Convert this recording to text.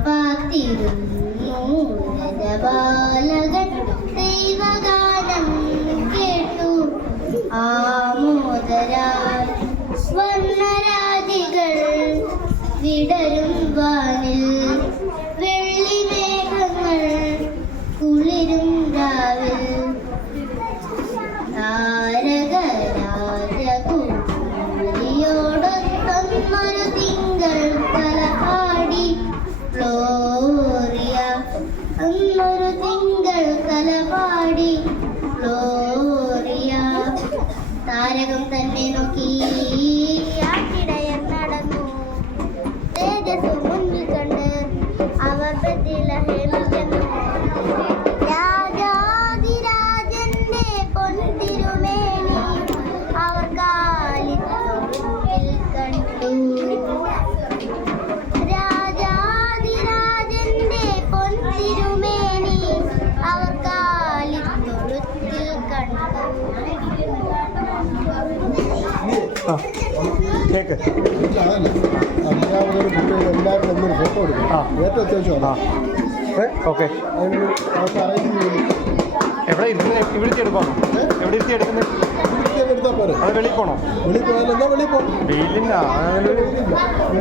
രാപ്പാത്തിരുന്നു രജബാലകൻ ദൈവഗാനം കേട്ടു ആമോദരാൽ സ്വർണരാജികൾ വിടരും വാനിൽ വെള്ളിമേഘങ്ങൾ കുളിരും രാവിൽ താരകരാജകുമാരിയോടൊത്തൊന്നൊരു തിങ്കൾ കലപാടി ഫ്ലോറിയ അന്നൊരു തിങ്കൾ കലപാടി ഫ്ലോറിയ താരകം തന്നെ നോക്കി ആട്ടിടയൻ നടന്നു തേജസ് മുന്നിൽ കണ്ട് അവർ പ്രതിലഹേമിക്കുന്നു രാജാതിരാജന്റെ പൊൻതിരുമേനി അവർ കാലിത്തൊഴുത്തിൽ കണ്ടു രാജാതിരാജന്റെ പൊൻതിരുമേനി അവർ കാലിത്തൊഴുത്തിൽ കണ്ടു. കേക്ക് അധ്യാപകർ കുട്ടികൾ എല്ലാവരും ഒന്നൊരു ഫോട്ടോ എടുക്കും. ഏറ്റവും അത്യാവശ്യമാണ്. ഓക്കെ. അതൊക്കെ അറേഞ്ച് ചെയ്തു. എവിടെ ഇവിടുത്തെ എടുക്കാണോ? എവിടെ ഇരുത്തി എടുക്കുന്നത്? എടുത്താൽ പോരെ. അത് വെളിയിൽ പോകണോ? വെളിയിൽ പോയാൽ എന്താ വെളിയിൽ പോകും. വെയിലില്ല.